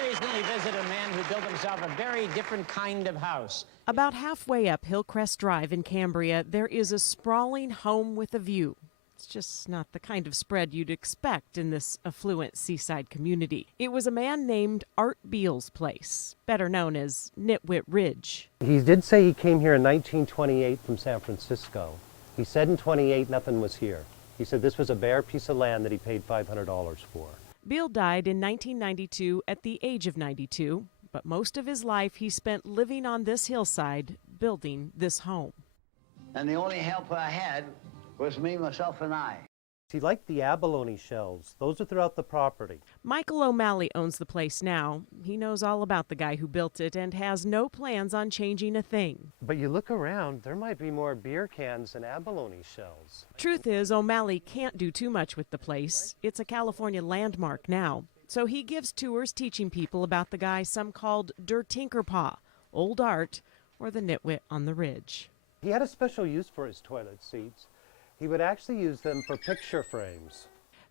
I recently visited a man who built himself a very different kind of house. About halfway up Hillcrest Drive in Cambria, there is a sprawling home with a view. It's just not the kind of spread you'd expect in this affluent seaside community. It was a man named Art Beal's place, better known as Nit Wit Ridge. He did say he came here in 1928 from San Francisco. He said in 28 nothing was here. He said this was a bare piece of land that he paid $500 for. Beal died in 1992 at the age of 92, but most of his life he spent living on this hillside, building this home. And the only help I had was me, myself, and I. He liked the abalone shells. Those are throughout the property. Michael O'Malley owns the place now. He knows all about the guy who built it and has no plans on changing a thing. But you look around, there might be more beer cans than abalone shells. Truth is, O'Malley can't do too much with the place. It's a California landmark now. So he gives tours teaching people about the guy some called Der Tinkerpaw, Old Art, or the Nitwit on the Ridge. He had a special use for his toilet seats. He would actually use them for picture frames.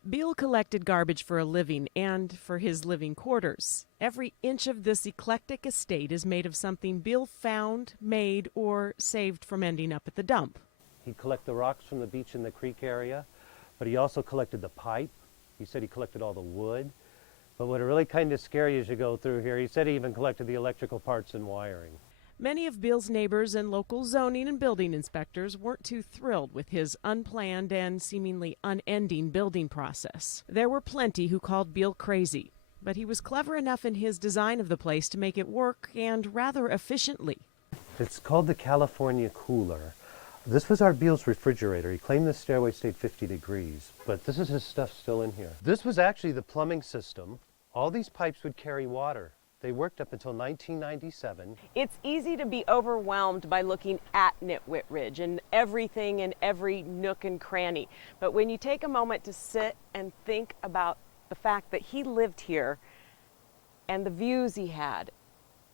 Beal collected garbage for a living and for his living quarters. Every inch of this eclectic estate is made of something Beal found, made, or saved from ending up at the dump. He'd collect the rocks from the beach in the creek area, but he also collected the pipe. He said he collected all the wood. But what really kind of scary as you go through here, he said he even collected the electrical parts and wiring. Many of Beal's neighbors and local zoning and building inspectors weren't too thrilled with his unplanned and seemingly unending building process. There were plenty who called Beal crazy, but he was clever enough in his design of the place to make it work, and rather efficiently. It's called the California Cooler. This was Art Beal's refrigerator. He claimed the stairway stayed 50 degrees, but this is his stuff still in here. This was actually the plumbing system. All these pipes would carry water. They worked up until 1997. It's easy to be overwhelmed by looking at Nit Wit Ridge and everything in every nook and cranny. But when you take a moment to sit and think about the fact that he lived here and the views he had,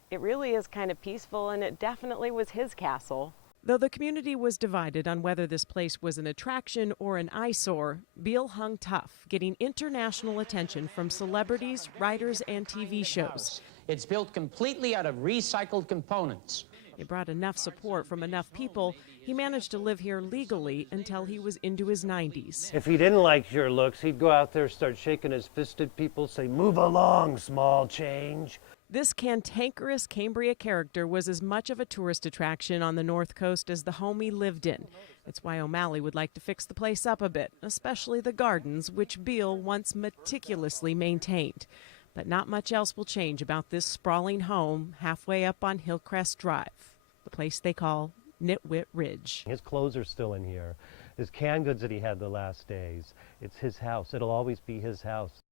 it really is kind of peaceful, and it definitely was his castle. Though the community was divided on whether this place was an attraction or an eyesore, Beal hung tough, getting international attention from celebrities, writers, and TV shows. It's built completely out of recycled components. It brought enough support from enough people, he managed to live here legally until he was into his 90s. If he didn't like your looks, he'd go out there, start shaking his fist at people, say, "Move along, small change." This cantankerous Cambria character was as much of a tourist attraction on the North Coast as the home he lived in. That's why O'Malley would like to fix the place up a bit, especially the gardens, which Beal once meticulously maintained. But not much else will change about this sprawling home halfway up on Hillcrest Drive, the place they call Nit Wit Ridge. His clothes are still in here. His canned goods that he had the last days. It's his house. It'll always be his house.